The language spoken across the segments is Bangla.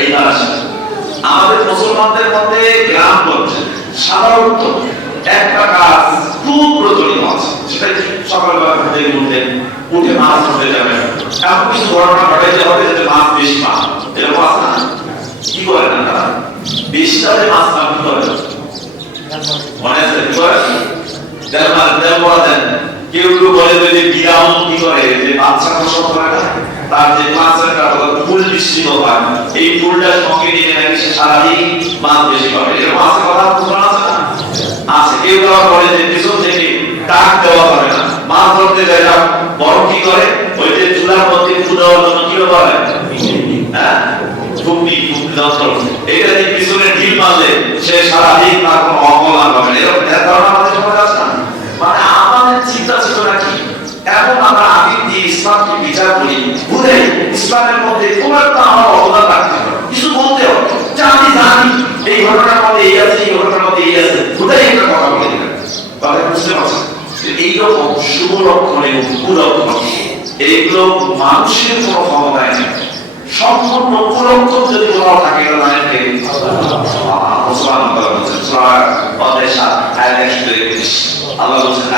এইবার আমাদের মুসলমানদের মধ্যে গ্রাম করছে সাধারণত একটা কাজ খুব প্রচলিত আছে, সেটা কি সকালবেলা ঘুম থেকে উঠে মাছ ধরতে যাবেন, এমন কিছু ঘটনা ঘটাইতে হবে যাতে মাছ বেশি পান। এরকম আছে না? কি করে না তারা বেশি তাদের মাছ পান কি করে? মনে আছে কি করে? দেড় মাছ দেড় বড় দেন। কেউ কেউ বলে যে বিড়াল কি করে, যে বাচ্চা প্রসব করে না, তার যে মাছের ফুল মিশ্রিত হয়, এই ফুলটা সঙ্গে নিয়ে নাকি সে সারাদিন মাছ বেশি পাবে। এরকম আছে কথা প্রমাণ আছে না? আছে। কেউ কেউ বলে যে পিছন থেকে টাক দেওয়া হবে না, মাছ ধরতে যায় না, বরং কি করে ওই যে চুলার মধ্যে ফু দেওয়ার জন্য কি বলে, হ্যাঁ ফুকনি যন্ত্র, এটা দিয়ে পিছনে ঢিল মারলে সে সারাদিন তার কোনো অকল্যাণ হবে না। এরকম ধারণা আমাদের সমাজে আছে না? মানে আমাদের চিন্তা ছিল নাকি এমন আমরা আগে দিয়ে ইসলামকে বিচার করি, বুঝে ইসলামের মধ্যে কোনো একটা আমার অবদান রাখতে হবে, কিছু বলতে হবে যে আমি জানি এই ঘটনার মধ্যে এই আছে, এই ঘটনার মধ্যে এই আছে, বুঝে একটা কথা বলে দিবেন। তাহলে বুঝতে পারছেন এইরকম শুভ লক্ষণ এবং কুলক্ষণ এইগুলো মানুষের কোনো ক্ষমতায় নেই। সম্পূর্ণ কুলক্ষণ যদি কোথাও থাকে আল্লাহ বলছেন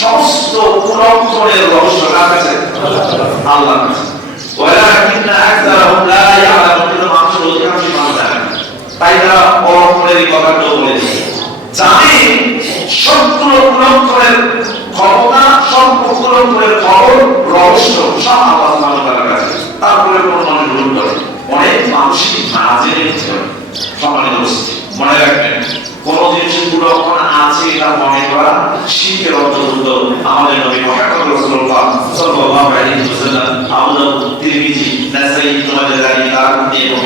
সমস্ত কুলক্ষণের রহস্য কার কাছে? আল্লাহর কাছে। ওয়ালাকিন্না আকসারহুম লা ইয়ালামুন, কিন্তু মানুষের অধিকাংশই জানে না, তাই তারা পরস্পরের কথাগুলো বলেছে। জানে সবগুলো কুলক্ষণের ক্ষমতা, সব কুলক্ষণের খবর, রহস্য সব আল্লাহ সুবহানাহু ওয়া তাআলার কাছে। তারপরে কোন মানুষ ভুল করে, অনেক মানুষই না জেনে কিছু করে। সম্মানিত উপস্থিতি, মনে রাখবেন কোন জিনিসের কুলক্ষণ আছে এটা মনে করা শিরকের অন্তর্ভুক্ত। আমাদের নবী মুহাম্মদ রাসূলুল্লাহ সাল্লাল্লাহু আলাইহি ওয়াসাল্লাম আবু দাউদ, তিরমিজি, নাসাই, ইবনে মাজাহ, তারমুজি এবং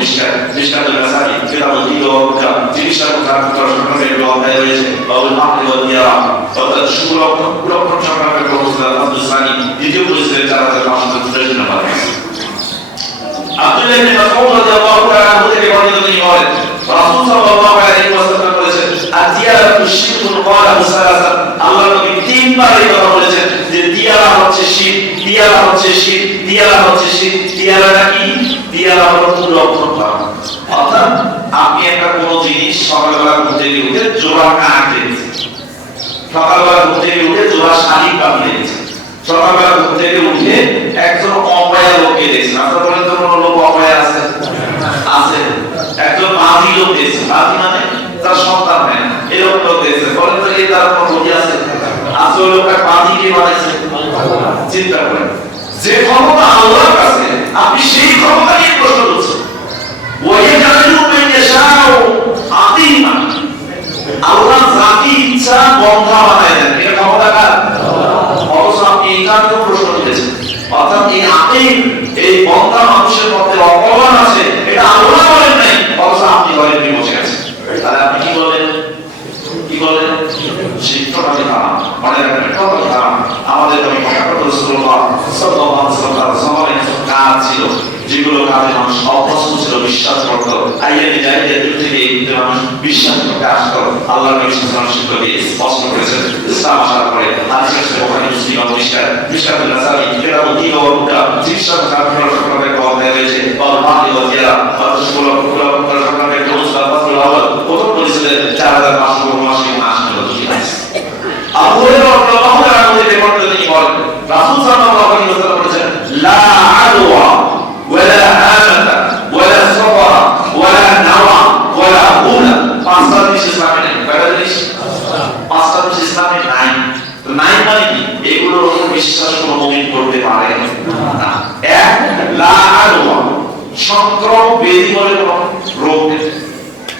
মিশকাতুল মাসাবি কিতাবুল তিলাওয়াত, জিনিসের কথা সংক্রান্ত এগুলো অধ্যায় রয়েছে। বাউল মাহফিল ওয়াল দিয়ারা, অর্থাৎ কুলক্ষণ সংক্রান্ত প্রবন্ধ আব্দুল সানি দ্বিতীয় পরিচ্ছেদের 4563 নম্বর। আব্দুল্লাহ ইবনে মাসউদ রাদিয়াল্লাহু তাআলা আনহু থেকে বর্ণিত তিনি বলেন রাসূল সাল্লাল্লাহু আলাইহি ওয়াসাল্লাম বলেছেন আতিয়ারাতু শিরকুন ক্বালাহু সালাসান। আল্লাহর নবী তিনবার এই কথা বলেছেন যে দিয়ারা হচ্ছে শিরক, দিয়ারা হচ্ছে শিরক, দিয়ারা হচ্ছে শিরক। দিয়ারাটা কি? দিয়ারা হলো কুলক্ষণ। অর্থাৎ আপনি একটা কোন জিনিস সকালবেলা ঘুম থেকে উঠে জোড়া কান দিয়েছেন, সকালবেলা ঘুম থেকে উঠে জোড়া শালিক বানিয়ে দিয়েছেন, সকালবেলা ঘুম থেকে উঠে একজন অপয়া লোককে দেখছেন। আপনারা বলেন তো কোন লোক অপয়া আছে? আছে। একজন বাঁধি লোক দেখছেন, বাঁধি মানে তার সন্তান হয় না, এরকম লোক দেখছেন। বলেন তো এই তার কোনো বই আছে? আসল লোকটা বাঁধি কে বানাইছে? চিন্তা করেন, যে ক্ষমতা আল্লাহর কাছে, আপনি সেই ক্ষমতা নিয়ে প্রশ্ন করছেন। ওয়াইয়াজালু মান ইয়াশাউ আতিমা, আল্লাহ যাকে ইচ্ছা বন্ধা বানায় দেন, এটা ক্ষমতা কার? অথচ আপনি এইটাকেও প্রশ্ন তুলেছেন। অর্থাৎ এই আতিম, এই বন্ধা মানুষের মধ্যে অকল্যাণ আছে, এটা আল্লাহ বলেন নাই, অথচ আপনি বলেন কি বসে আছেন। তাহলে আপনি কি বলেন? কি বলেন? শিক্ষাটাকে হারাম। মনে রাখবেন কত হারাম। আমাদের নবী মুহাম্মদ রাসূলুল্লাহ সাল্লাল্লাহু আলাইহি ওয়াসাল্লাম সময় কাজ ছিল যেগুলো কাজে মানুষ অভ্যস্ত ছিল, বিশ্বাস করত। আইয়ামে জাহিলিয়াতের থেকে এই মানুষ বিশ্বাস করতে আসতো। আল্লাহর নবী সাল্লাল্লাহু আলাইহি ওয়াসাল্লাম স্পষ্ট করেছেন ইসলাম আসার পরে হাদিসে বুখারী মুসলিম এবং মিশকাতুল মাসাবি কিতাবুল তিলাওয়াত, জিনিসটা কারণে সংক্রান্ত একটা অধ্যায় রয়েছে। বাউল মাহফিল ওয়াল দিয়ারা, অর্থাৎ কুলক্ষণ সংক্রান্ত একটা অনুষ্ঠিত ফাসলুল আউয়াল, প্রথম পরিচ্ছেদে 4585 মাস হলো কি আছে। আবু হুরায়রা রাদিয়াল্লাহু তাআলা থেকে বর্ণিত তিনি বলেন রাসূল সাল্লাল্লাহু আলাইহি ওয়াসাল্লাম বলেছেন লা আদওয়া ওয়ালা হামাতা ওয়ালা সাফরা ওয়ালা নাওয়া ওয়ালা হুলা। পাঁচটা জিনিস ইসলামে নাই। কয়টা জিনিস? পাঁচটা জিনিস ইসলামে নাই। তো নাই মানে কি? এগুলোর উপর বিশ্বাস কোনো মুমিন করতে পারে না। এক, লা আদওয়া, সংক্রমক ব্যাধি বলে কোনো রোগ নেই,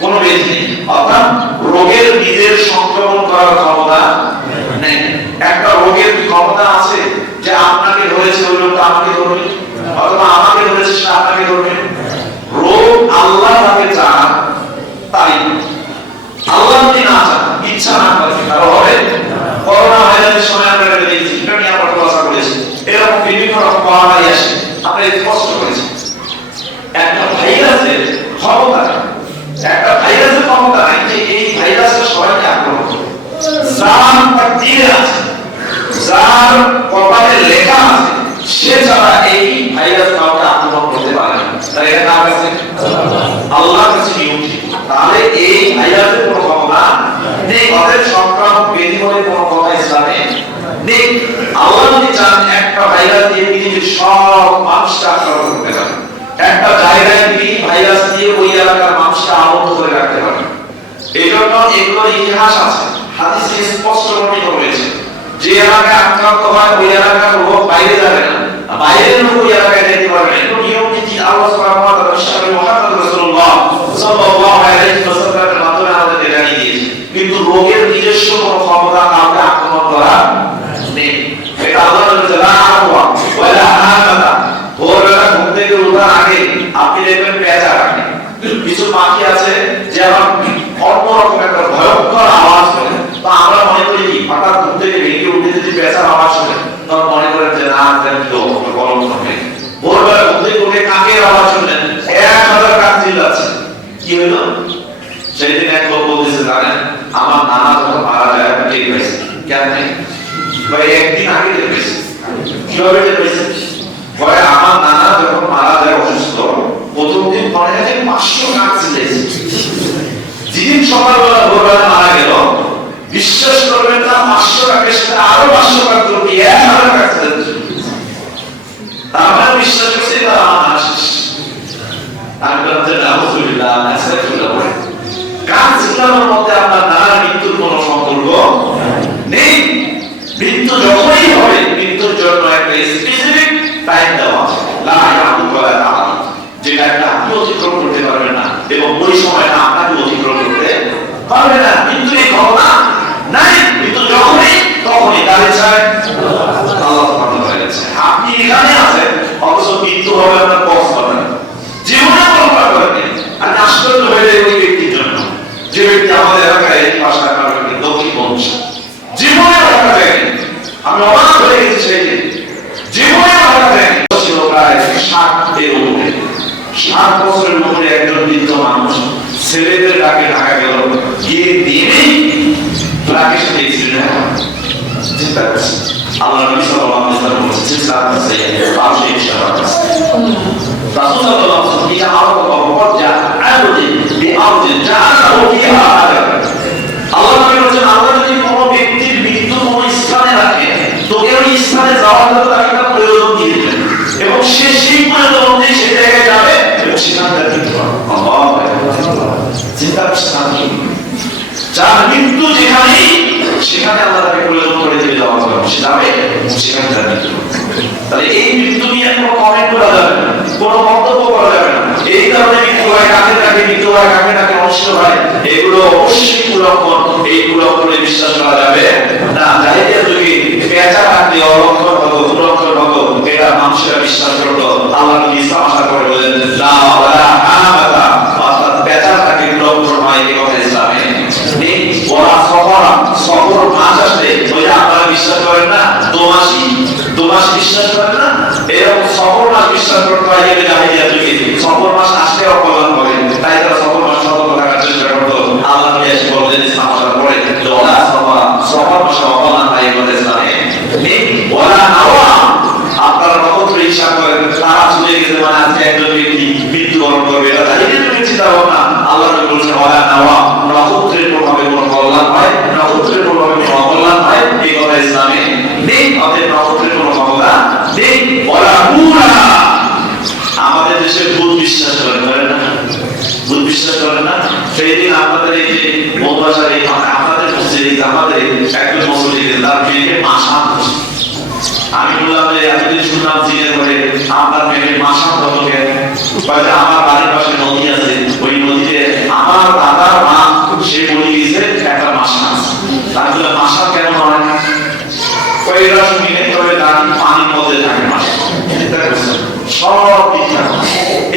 কোনো ব্যাধি নেই। অর্থাৎ রোগের নিজের সংক্রমণ করার ক্ষমতা নেই। একটা রোগের ক্ষমতা আছে যে আপনাকে ধরেছে ওই লোকটা আমাকে ধরবে, অথবা আমাকে ধরেছে সেটা আপনাকে ধরবে। রোগ আল্লাহ তাকে চান তাই, আল্লাহ যদি না চান, ইচ্ছা না করেন, তাহলে হবে। করোনা ভাইরাসের সময় আমরা দেখেছি, এটা নিয়ে আমরা কথা বলেছি, এরকম বিভিন্ন রকম মহামারী আসে, আমরা স্পষ্ট করেছি। একটা ভাইরাসের ক্ষমতা, একটা ভাইরাসের ক্ষমতা নাই যে এই ভাইরাসটা সবাইকে আক্রমণ করবে। যার তাকদীরে আছে, যার কপালে লেখা আছে, সে ছাড়া এই ভাইরাস কাউকে তাই এটা কার কাছে? আল্লাহর কাছে নিয়ম ঠিক। তাহলে এই ভাইরাসের কোনো ক্ষমতা নেই। ওদের সংক্রামক ব্যাধি বলে কোনো কথা ইসলামে নেই। আল্লাহ যদি চান একটা ভাইরাস দিয়ে পৃথিবীর সব মানুষকে আক্রমণ করতে পারেন, একটা জায়গায় তিনি ভাইরাস দিয়ে ওই এলাকার মানুষকে আবদ্ধ করে রাখতে পারেন। এই জন্য এগুলোর ইতিহাস আছে, হাদিসে স্পষ্ট বর্ণিত হয়েছে। যে এলাকায় আক্রান্ত হয় ওই এলাকার লোক বাইরে যাবে না, বাইরের লোক ওই এলাকায় যেতে পারবে না। এগুলো নিয়ম নীতি আল্লাহ সুবহানাহু ওয়া তাআলা বিশ্বনবী মুহাম্মদ রাসূলুল্লাহ সাল্লাল্লাহু আলাইহি ওয়াসাল্লামের মাধ্যমে আমাদের জানিয়ে দিয়েছে। কিন্তু রোগের নিজস্ব কোনো ক্ষমতা কাউকে আক্রমণ করা নেই। এটা আল্লাহ তাআলা আহওয়া ওয়ালা আহামাতা। ভোরবেলা ঘুম থেকে ওঠার আগে আপনি দেখবেন পেঁচা রাখে, কিছু পাখি আছে যে আমার অন্যরকম একটা ভয়ঙ্কর আওয়াজ করে, তো আমরা মনে করি কি হঠাৎ ঘুম থেকে ভেঙে উঠে যদি পেঁচার আওয়াজ শুনে তখন মনে করেন যে না তো গরম হবে। ভোরবেলা ঘুম থেকে উঠে কাকের আওয়াজ শুনলেন, 1000 কাক চিল্লাচ্ছে, কি হলো? সেদিন এক লোক বলতেছে জানেন আমার নানা যখন মারা যায় আমি টের পাইছি। কেন? ভাই একদিন আগে টের পাইছি। কিভাবে টের পাইছি? ভাই আমার নানা যখন মারা যায় অসুস্থ, প্রথম দিন মনে হয় যে 500 কাক চিল্লাইছে। যেদিন সকালবেলা ভোরবেলা মারা গেল, বিশ্বাস করবেন না 500 কাকের সাথে আরো 500 কাক যোগ দিয়ে 1000 কাক চিল্লাচ্ছে। তারপরে বিশ্বাস করছি তারা আমার শেষ। আমি বলতে আলহামদুলিল্লাহ আস্তাগফিরুল্লাহ। কাক চিল্লানোর মধ্যে আপনার নানার মৃত্যুর কোনো সম্পর্ক নেই। মৃত্যু যখনই হবে মৃত্যুর জন্য একটা স্পেসিফিক টাইম দেওয়া আছে, লা ইয়াকুল ওয়ালা তাআলা, যেটা একটা আপনি অতিক্রম করতে পারবেন না এবং ওই সময়টা আপনাকে অতিক্রম করতে পারবে না। মৃত্যুর এই ক্ষমতা নাই। মৃত্যু যখনই তখনই তার ইচ্ছায় আল্লাহ সুবহানাহু ওয়া তাআলা ইচ্ছা। আপনি এখানে আছেন অথচ মৃত্যু হবে আপনার কবরে। জীবনে কল্পনা করেন আর আশ্চর্য হয়ে যায় ওই ব্যক্তির জন্য, যে ব্যক্তি আমাদের এলাকায় এই পাশে আমার দক্ষিণ বংশ, জীবনে দেখা যায়নি। আমি অবাক হয়ে গেছি সেই দিন, জীবনে দেখা যায়নি। ছিল প্রায় 60 উপরে, 60 বছরের উপরে একজন বৃদ্ধ মানুষ ছেলেদের ডাকে ঢাকা গেল, গিয়ে নেমে ট্রাকের সাথে অ্যাক্সিডেন্ট হয়। চিন্তা করছি আল্লাহ নবী সাল্লাল্লাহু আলাইহি ওয়াসাল্লাম বলেছেন সালাত সাইয়্যিদ পাঁচশো ইনশাআল্লাহ। রাসূল সাল্লাল্লাহু আলাইহি ওয়াসাল্লাম ইয়া আরদ যা আরদি বিআরদ জাআলাহু ফিহা আদাব। আল্লাহ নবী বলেছেন আল্লাহ যদি কোনো ব্যক্তির মৃত্যু কোনো স্থানে রাখে, তোকে ওই স্থানে যাওয়ার জন্য তাকে একটা প্রয়োজন দিয়ে দিবেন এবং সে সেই প্রয়োজন অনুযায়ী সেই জায়গায় যাবে এবং সেখানে তার মৃত্যু হবে। আল্লাহু আকবার। চিন্তা করছেন আপনি, যার মৃত্যু যেখানেই সেখানে আল্লাহ তাকে প্রয়োজন করে দিয়ে যাওয়া হবে, সে যাবে সেখানে তার মৃত্যু হবে। তাহলে এই মৃত্যু নিয়ে কোনো কমেন্ট করা যাবে না, কোনো মন্তব্য করা যাবে না। এই কারণে মৃত্যু হয়, কাকে তাকে মৃত্যু হয়, কাকে তাকে অনিষ্ট হয়, এগুলো অবশ্যই কুলক্ষণ। এই কুলক্ষণে বিশ্বাস করা যাবে না। জাহেলিয়াত যুগে পেঁচা থাকলে অলক্ষণ হতো, কুলক্ষণ হতো, এটা মানুষেরা বিশ্বাস করতো। আল্লাহ নবী ইসলাম আসার পরে বলেন লা ওয়ালা আমাতা, অর্থাৎ পেঁচা থাকে কুলক্ষণ হয়, এই কথা ইসলামে নেই। ওরা সফর মাস আসলে ওই আপনারা বিশ্বাস করেন না দোমাস বিশ্বাস করেন না, এরকম সফর মাস বিশ্বাস করতে হয়। যে জাহেলিয়াত যুগে সফর মাস আসলে অপমান করে, তাই তারা সফর মাস সতর্ক থাকার চেষ্টা করতো। আল্লাহ নবী এসে বললেন ইসলাম আসার পরে যে ওরা সফর মাসে অপমান হয়, এই কথা ইসলামে নেই। ওরা নাওয়া, আপনারা নক্ষত্র হিসাব করেন, তারা চলে গেছে মানে আজকে একজন ব্যক্তি মৃত্যুবরণ করবে, এটা জাহেলিয়াত যুগের চিন্তা ভাবনা। আল্লাহ নবী বলেছেন ওরা নাওয়া, নক্ষত্রের প্রভাবে কোনো কল্যাণ হয়, নক্ষত্রের প্রভাবে কোনো অকল্যাণ হয়, এই কথা ইসলামে নেই। অতএব নক্ষত্রের কোনো ক্ষমতা নেই। ওরা পুরা আমাদের দেশে ভূত বিশ্বাস করেন না, ভূত বিশ্বাস করেন না। সেই দিন আপনাদের এই যে মধুবাসার আপনাদের মসজিদে আমাদের একজন মসজিদে তার মেয়েকে মাসান, আমি বললাম যে এতদিন শুনলাম জিনের ঘরে আপনার মেয়েকে মাসান কত কেন? আমার বাড়ির পাশে নদী আছে, ওই নদীতে আমার দাদার মা সে বলে দিয়েছে একটা মাসান আছে। তার বললাম মাসান কেন হয় না? কয়েকটা শুনি নেই, তবে দাঁড়ি পানির মধ্যে থাকে মাসান। সব মিথ্যা।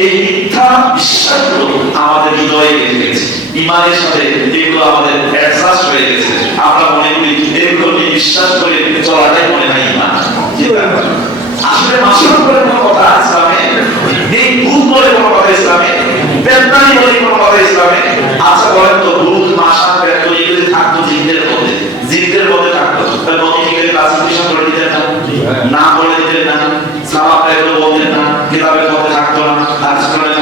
এই মিথ্যা বিশ্বাসগুলো আমাদের হৃদয়ে গেঁথে গেছে, ইমানের সাথে এগুলো আমাদের অ্যাডজাস্ট হয়ে গেছে। আমরা মনে করি এগুলো নিয়ে বিশ্বাস করে চলাটাই মনে হয় ইমান। আসলে মাসের উপরে কোনো কথা ইসলামে নেই, ভূত বলে কোনো কথা ইসলামে, বেদনানি বলে কোনো কথা ইসলামে। আচ্ছা বলেন তো, ভূত মাসা বেদনা এগুলো থাকতো জিনদের মধ্যে, জিনদের মধ্যে থাকতো, তাহলে নদীকে ক্লাসিফিকেশন করে দিতেন না, বলে দিতেন না, সালাফরা এগুলো বলতেন না, কিতাবের মধ্যে থাকতো না, হাদিস কোরআনে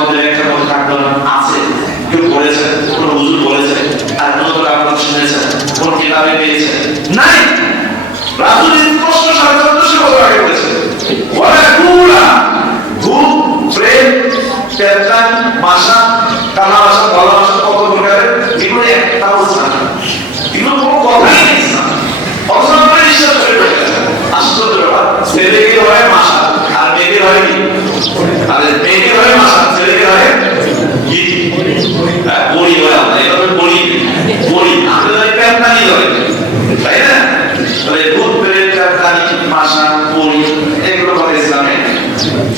তাহলে মেয়েকে ধরে মাসা, ছেলেকে ধরে কি বড়ি ধরে, আমরা এভাবে বড়ি বড়ি আমাদের ধরে প্যান্তানি ধরে, তাই না? তাহলে ভূত প্রেত প্যান্তানি মাসা বড়ি এগুলো বলে ইসলামে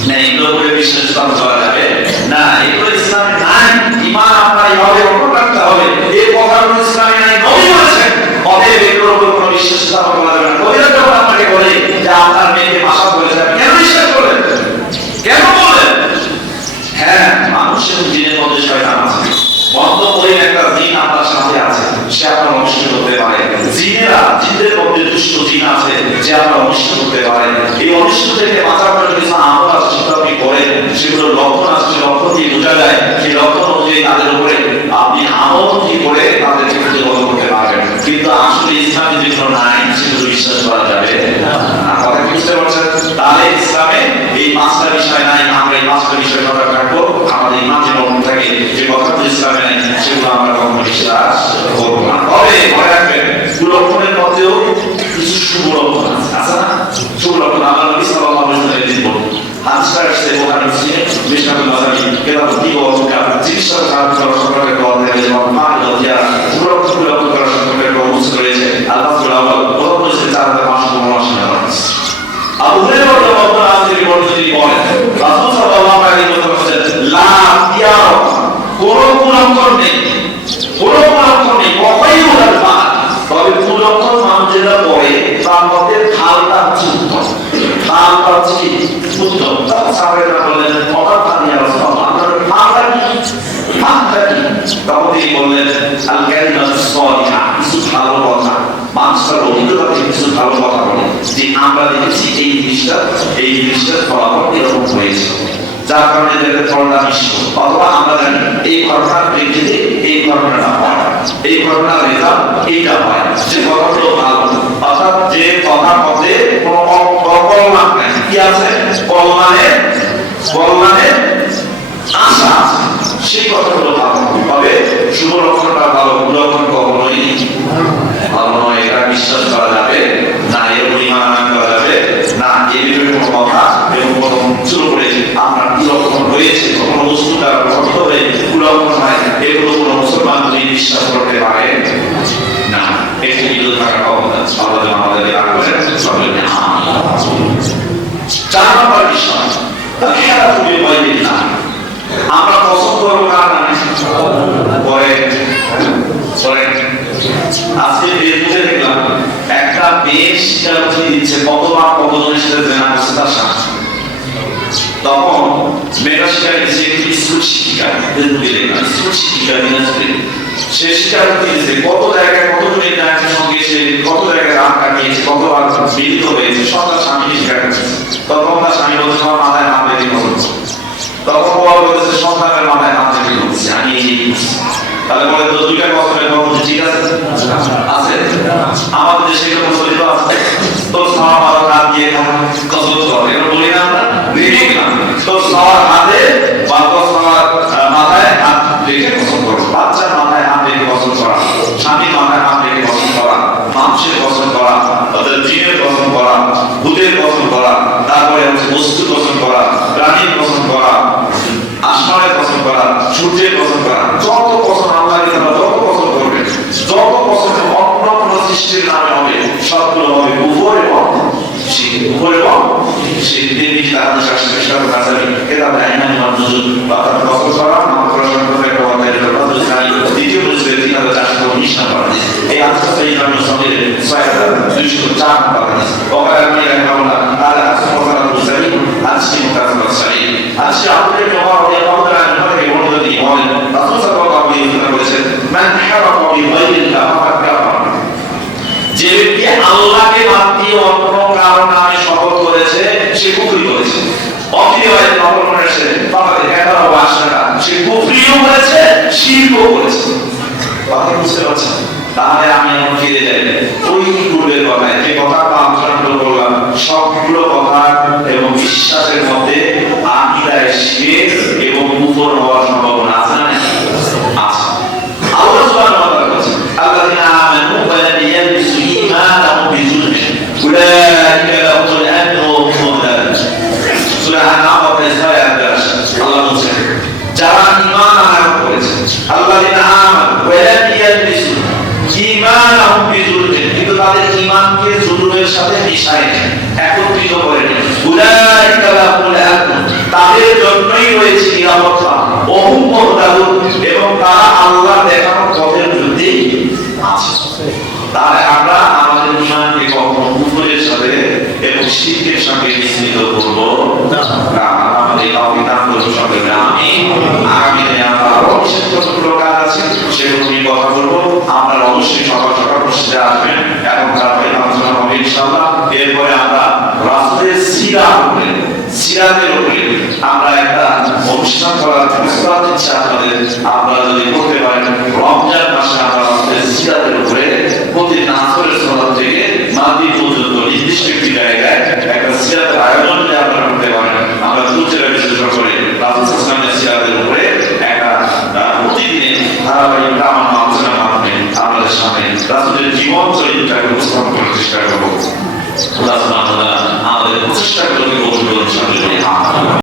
না, এগুলো বলে বিশ্বাস করা যাবে না, এগুলো ইসলামে নাই। ঈমান আপনার এইভাবে অটুট রাখতে হবে, এই কথাগুলো ইসলামে নাই, নবী বলেছেন। অতএব এগুলোর উপর কোনো বিশ্বাস স্থাপন করা যাবে না। নবীরা যখন আপনাকে বলে যে আপনার মেয়েকে মাসা বলেছে, আপনি কেন বিশ্বাস করলেন? কেন বললেন? হ্যাঁ, মানুষের জিনের মধ্যে শয়তান আছে, বন্ধ করে একটা জিন আপনার সাথে আছে, সে আপনার অনিষ্ট করতে পারে। জিনেরা, জিনদের মধ্যে দুষ্ট জিন আছে যে আপনার অনিষ্ট করতে পারে। এই অনিষ্ট থেকে বাঁচার জন্য কিছু আমল আছে, সেগুলো আপনি করেন, সেগুলোর লক্ষণ আছে, সেই লক্ষণ দিয়ে বোঝা যায়, সেই লক্ষণ অনুযায়ী তাদের উপরে আপনি আমল কি করে তাদেরকে প্রতিহত করতে পারবেন। কিন্তু আসলে ইসলামে যেগুলো নাই সেগুলো বিশ্বাস করা যাবে না। কথা বুঝতে পারছেন? তাহলে ইসলামে এই পাঁচটা বিষয় নাই, আমরা এই পাঁচটা বিষয় কথা রাখবো। আমাদের ইমান যে মন থাকে, যে কথাগুলো ইসলামে নাই সেগুলো আমরা কখনো বিশ্বাস করবো না। তবে মনে রাখবেন, কুলক্ষণের মধ্যেও কিছু শুভ লক্ষণ আছে না? শুভ লক্ষণ আল্লাহ নবী সাল্লাল্লাহু আলাইহি ওয়াসাল্লাম দিন বলুন, হাদিসটা আসছে বুখারী মুসলিমে, মিশকাতুল মাসাবি কিতাব তিবওয়াতুকা, চিকিৎসা খারাপ করার সম্পর্কে বলা হয় যে মানব দিয়া কুলক্ষণ করার সম্পর্কে বলছে রয়েছে। আল্লাহ সুবহানাহু ওয়া তাআলা বলেছেন 4500 মাস নামাজ। আবু হুরায়রা রাদিয়াল্লাহু আনহু থেকে বর্ণিত বলেন, রাসূল সাল্লাল্লাহু আলাইহি ওয়াসাল্লাম বলেছেন, লা ইয়ার কোন কুলক্ষণ নেই, কোন কুলক্ষণ নেই, ওয়াইউল আলবাদ, তবে কুলক্ষণ মানুষ যেটা পড়ে তার মধ্যে খালটা হচ্ছে উত্তম, খালটা হচ্ছে কি উত্তম। সাহাবারা বললেন, কথা পানি আর রাসূলুল্লাহ, আপনার খালটা কি? খালটা কি? তখন তিনি বললেন, আল কালিমাতুস সালিহা, কিছু ভালো কথা, মানুষের অভিজ্ঞতা থেকে কিছু ভালো কথা বলে যে আমরা দেখেছি এই জিনিসটার ফলাফল এরকম হয়েছে, যার কারণে এদের ফলটা মিশ্র, অথবা আমরা জানি এই ঘটনার প্রেক্ষিতে এই ঘটনাটা হয়, এই ঘটনার রেজাল্ট এইটা হয়, যে কথাগুলো ভালো, অর্থাৎ যে কথার মধ্যে কোনো অকল্যাণ নাই, কি আছে? কল্যাণের আশা আছে, সেই কথাগুলো ভালো। তবে শুভ লক্ষণটা ভালো, কুলক্ষণ কখনোই ভালো নয়, এটা বিশ্বাস করা যাবে না, এর পরিমাণ করা যাবে না। এই বিষয়ে কোনো কথা এবং কোনো শুরু করে আপনার কুলক্ষণ রয়েছে, কোনো বস্তুটা গ্রহণ করে কুলক্ষণ হয়, এগুলো কোনো মুসলমান যদি বিশ্বাস করতে পারে না। একটি বিরোধ থাকার ক্ষমতা আল্লাহ আমাদের দান করেন। চার নম্বর বিষয়, আমরা পছন্দ করবো কার নামে? আজকে ফেসবুকে দেখলাম একটা মেয়ে স্বীকারোক্তি দিচ্ছে কতবার কতজনের সাথে জেনা করছে তার সাথে। তখন মেয়েটা স্বীকার দিচ্ছে, একটি স্কুল শিক্ষিকা, ফেসবুকে দেখলাম স্কুল শিক্ষিকা দিনাজপুরে, সে স্বীকারোক্তি দিচ্ছে কত জায়গায় কতজনের জায়গার সঙ্গে সে কত জায়গায় রাত কাটিয়েছে, কতবার মিলিত হয়েছে, সব তার স্বামীকে স্বীকার করছে। তখন তার স্বামী বলছে আমার মাথায় হাত রেখে বলছে, তখন বলা বলেছে সন্তানের মাথায় হাত রেখে বলছে আমি এই করছি। তাহলে বলে তো দুইটা কসমের বলছে ঠিক আছে, আমাদের দেশে এরকম চলিত আছে, তোর সবার মাথায় হাত দিয়ে কসম করে, এগুলো বলি না আমরা, রিডিং না, তোর সবার হাতে বা তোর সবার মাথায় হাত রেখে কসম করো। বাচ্চার মাথায় হাত রেখে কসম করা, স্বামীর মাথায় হাত রেখে কসম করা, মানুষের কসম করা, তাদের জিনের কসম করা, ভূতের কসম করা, তারপরে হচ্ছে বস্তুর কসম করা, প্রাণীর কসম করা, আসমানের কসম করা, সূর্যের কসম করা, যত কসম আল্লাহ যত কসম করবে, যত কসম অন্য কোন সৃষ্টির নামে হবে, সবগুলো হবে কুফর এবং শিরক, কুফর এবং শিরক। দেবী তাদের শাস্ত্রের সাথে কাছারি এটা আইনানি মানজুর বা তার কসম করা নাম করা সম্পর্কে একটা অধ্যায়ের কথা জানি। দ্বিতীয় বলছে 3419 নম্বর হাদিস, এই আজকে সেই নামে সঙ্গে 6204 নম্বর হাদিস। ওখানে আমি রাখলাম তাহলে আজকে কথা বলছি আজকে মুতাসাল্লাহ সাহিহ। আজকে আপনাদের জবাব দিয়ে আমাদের আনহাকে বর্ণনা দিয়ে বলেন, রাসূল সাল্লাল্লাহু আলাইহি ওয়াসাল্লাম বলেছেন, মান হারাকা বিগাইরিল্লাহ ফাকাদ কাফার, যে ব্যক্তি আল্লাহকে বাদ দিয়ে অন্য কারো নামে শপথ করেছে সে কুফরি করেছে। অকিরিয়ায় নকল করেছে ফাকাদ কাফার ওয়া আশরাকা, সে কুফরিও করেছে শিরকও করেছে। কথা বুঝতে পারছেন? তাহলে আমি এখন ফিরে যাই ওই পূর্বের কথায়, যে কথা আলোচনা করলাম সবগুলো কথা এবং বিশ্বাসের মধ্যে আকীদায় শিরক জন্যই রয়েছে নিরাপত্তা বহু মুহতাদুন, এবং তারা আল্লাহ দেখানো পথের বিরুদ্ধেই আছে। তাহলে আমরা আমাদের ইমানকে কখনো কুফরের সাথে এবং শিরকের সঙ্গে মিশ্রিত করব না। আমাদের অবিধান সঙ্গে আমি আগামী দিনে আমরা আরো বিশেষ কতগুলো কাজ আছে, সেগুলো নিয়ে কথা বলবো। আপনারা অবশ্যই সকাল সকাল মসজিদে আসবেন এবং তারপরে আলোচনা হবে ইনশাআল্লাহ। এরপরে আমরা রাসূলের সিরাতের উপরে আমরা একটা অনুষ্ঠান করার প্রস্তাব দিচ্ছি আপনাদের। আপনারা যদি করতে পারেন, রমজান মাসে আমরা রাসূলের সিরাতের উপরে প্রতি নাসরের সালাত থেকে মাগরিব পর্যন্ত নির্দিষ্ট একটি জায়গায় একটা সিরাতের আয়োজন যদি আপনারা করতে পারেন, আমরা দুজেরা বিশেষ করে রাসূল সাল্লাল্লাহু আলাইহি সিরাতের উপরে একটা প্রতিদিনে ধারাবাহিক আলোচনার মাধ্যমে আপনাদের সামনে রাসূলের জীবন চরিত্রটাকে উপস্থাপন করার চেষ্টা করব।